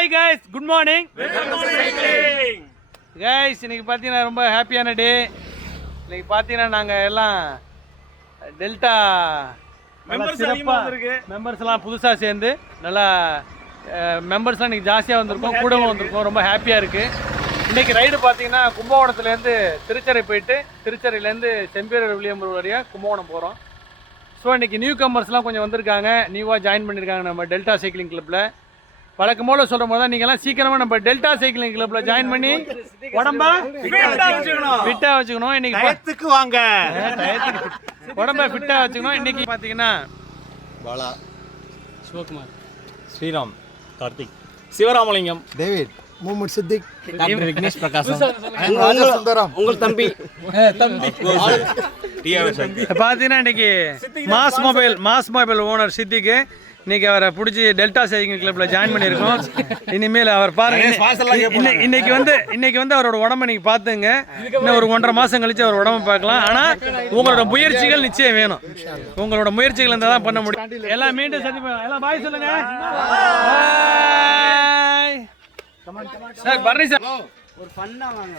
Hi guys, good morning. Guys, இன்னைக்கு பார்த்தீங்கன்னா ரொம்ப ஹாப்பியான டே. இன்னைக்கு பார்த்தீங்கன்னா நாங்கள் எல்லாம் டெல்டா மெம்பர்ஸ்லாம் புதுசாக சேர்ந்து நல்லா மெம்பர்ஸ்லாம் இன்றைக்கி ஜாஸ்தியாக வந்திருக்கோம், கூடவும் வந்திருக்கோம். ரொம்ப ஹாப்பியாக இருக்குது. இன்றைக்கி ரைடு பார்த்தீங்கன்னா கும்பகோணத்துலேருந்து திருச்சரை போயிட்டு திருச்சரையிலேருந்து செம்பேரர் விளியம்பூர் வழியாக கும்பகோணம் போகிறோம். ஸோ இன்றைக்கி நியூ கம்மர்ஸ்லாம் கொஞ்சம் வந்திருக்காங்க, நியூவாக ஜாயின் பண்ணியிருக்காங்க நம்ம டெல்டா சைக்கிளிங் கிளப்பில். வழக்கம் போல சொல்கிற போது தான் நீங்கள்லாம் சீக்கிரமாக நம்ம டெல்டா சைக்கிளிங் கிளப்பில் ஜாயின் பண்ணி உடம்ப ஃபிட்டாக வச்சுக்கணும். இன்னைக்கு டயத்துக்கு வாங்க, உடம்ப ஃபிட்டாக வச்சுக்கணும். இன்னைக்கு பார்த்தீங்கன்னா பாலா, சிவகுமார், ஸ்ரீராம், கார்த்திக், சிவராமலிங்கம், டேவிட், முகமது சித்திக், டாக்டர் விக்னேஷ் பிரகாசம், சுந்தரம், உங்கள் தம்பி பார்த்தீங்கன்னா இன்னைக்கு மாஸ் மொபைல் ஓனர் சித்திக்கு இன்னைக்கு அவரை பிடிச்சி டெல்டா சைக்கிள் கிளப்ல ஜாயின் பண்ணியிருக்கோம். இனிமேல் அவர் பாருங்க, இன்னைக்கு வந்து அவரோட உடம்பை நீங்க பாத்துங்க. இன்னும் ஒரு 1.5 மாசம் கழிச்சு அவர் உடம்பை பார்க்கலாம். ஆனா உங்களோட முயற்சிகள் நிச்சயம் வேணும். உங்களோட முயற்சிகள் இருந்தால் தான் பண்ண முடியும். எல்லாம் மீண்டும் சந்திப்போம். எல்லாம் பாய் சொல்லுங்க. சார் பரணி சார் ஒரு ஃபன்னா வாங்க.